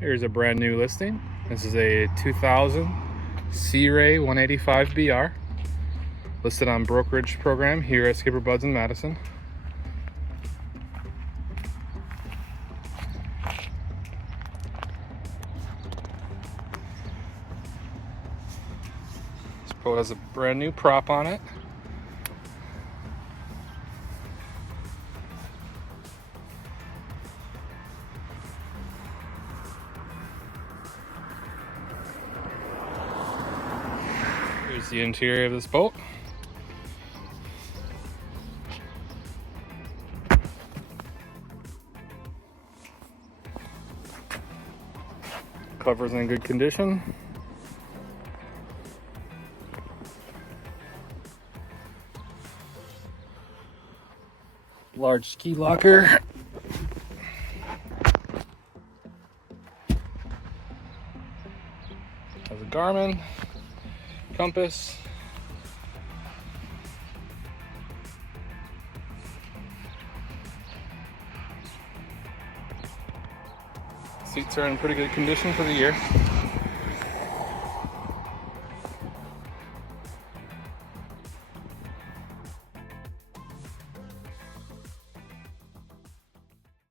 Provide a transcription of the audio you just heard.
Here's a brand new listing. This is a 2000 Sea Ray 185BR, listed on brokerage program here at SkipperBud's in Madison. This boat has a brand new prop on it. Here's the interior of this boat. Cover's in good condition. Large ski locker. Has a Garmin, compass, seats are in pretty good condition for the year.